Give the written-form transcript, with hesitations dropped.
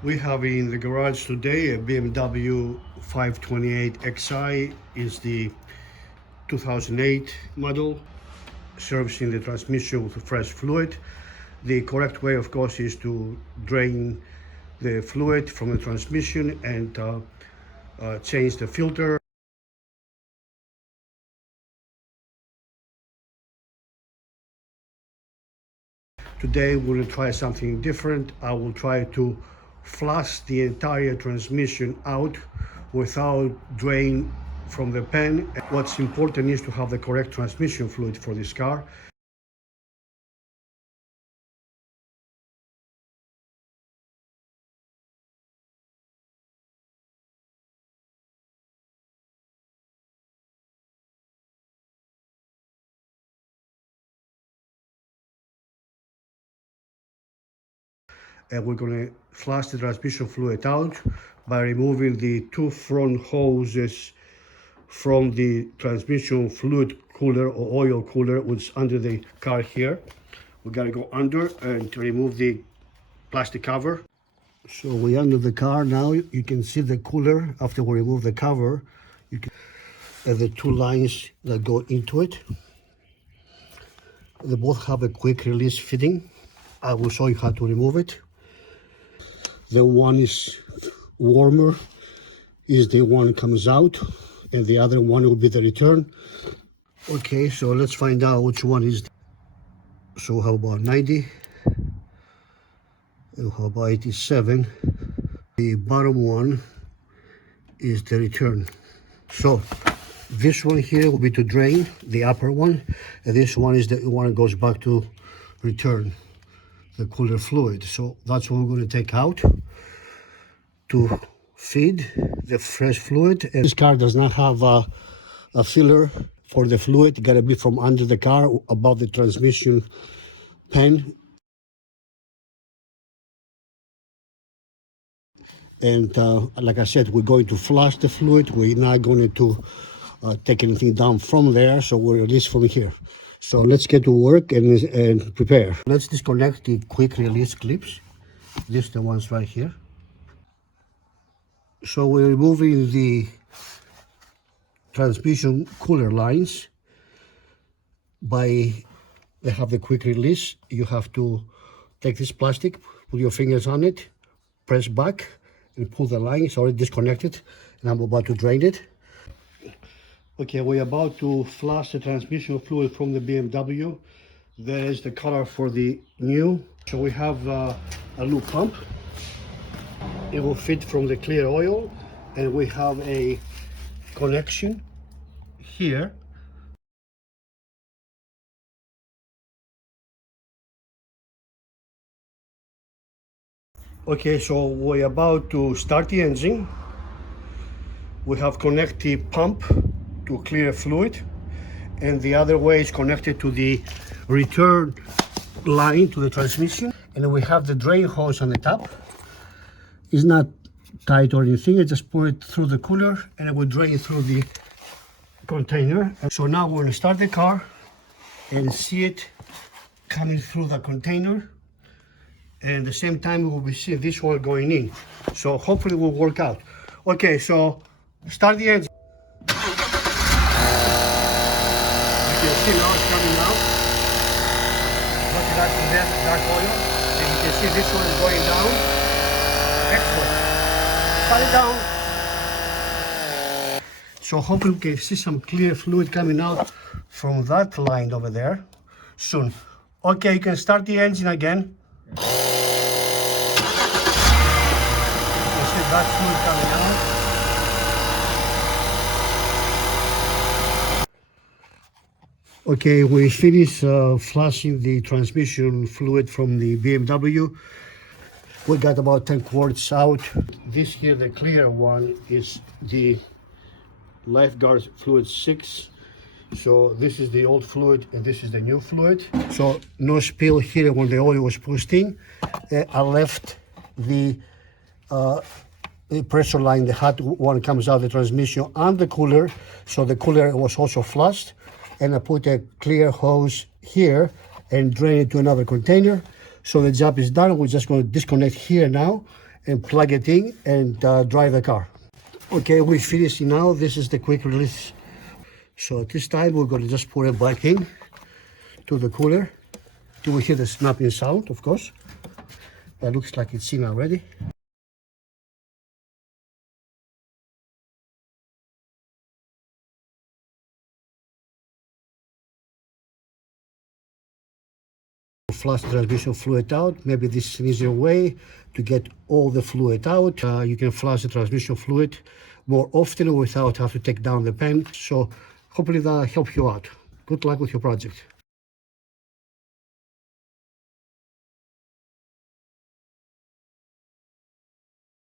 We have in the garage today a BMW 528 Xi, is the 2008 model, servicing the transmission with fresh fluid. The correct way, of course, is to drain the fluid from the transmission and change the filter. Today we're going to try something different. I will try to flush the entire transmission out without drain from the pen. What's important is to have the correct transmission fluid for this car. And we're going to flush the transmission fluid out by removing the two front hoses from the transmission fluid cooler or oil cooler, which is under the car here. We got to go under and to remove the plastic cover. So we're under the car now. You can see the cooler after we remove the cover. You can the two lines that go into it. They both have a quick release fitting. I will show you how to remove it. The one is warmer, is the one comes out, and the other one will be the return. Okay, so let's find out which one is. So how about 90? And how about 87? The bottom one is the return. So this one here will be to drain, the upper one, and this one is the one that goes back to return the cooler fluid. So that's what we're going to take out to feed the fresh fluid. And this car does not have a filler for the fluid. It got to be from under the car, above the transmission pan. And like I said, we're going to flush the fluid. We're not going to take anything down from there, so we'll release from here. So let's get to work and prepare. Let's disconnect the quick release clips. These are the ones right here. So we're removing the transmission cooler lines. They have the quick release. You have to take this plastic, put your fingers on it, press back, and pull the line. It's already disconnected, and I'm about to drain it. Okay, we're about to flush the transmission fluid from the BMW. There is the color for the new. So we have a new pump. It will fit from the clear oil, and we have a connection here. Okay, so we're about to start the engine. We have connected the pump to clear fluid, and the other way is connected to the return line to the transmission. And we have the drain hose on the top. It's not tight or anything. I just put it through the cooler and it will drain through the container. And so now we're going to start the car and see it coming through the container, and at the same time we will be seeing this one going in. So hopefully it will work out. Okay, so start the engine. You can see now it's coming out. Look at that condensed dark oil. And you can see this one is going down. Excellent. Start it down. So hopefully we can see some clear fluid coming out from that line over there soon. Okay, you can start the engine again. You can see that fluid coming out. Okay, we finished flushing the transmission fluid from the BMW. We got about 10 quarts out. This here, the clear one, is the lifeguard fluid 6. So this is the old fluid and this is the new fluid. So no spill here when the oil was pushed in. I left the pressure line, the hot one comes out of the transmission, on the cooler. So the cooler was also flushed. And I put a clear hose here and drain it to another container. So the job is done. We're just going to disconnect here now and plug it in and drive the car. Okay, we're finishing now. This is the quick release. So at this time, we're going to just put it back in to the cooler till we hear the snapping sound, of course. That looks like it's in already. Flush the transmission fluid out. Maybe this is an easier way to get all the fluid out. You can flush the transmission fluid more often without having to take down the pen. So hopefully that helps you out. Good luck with your project.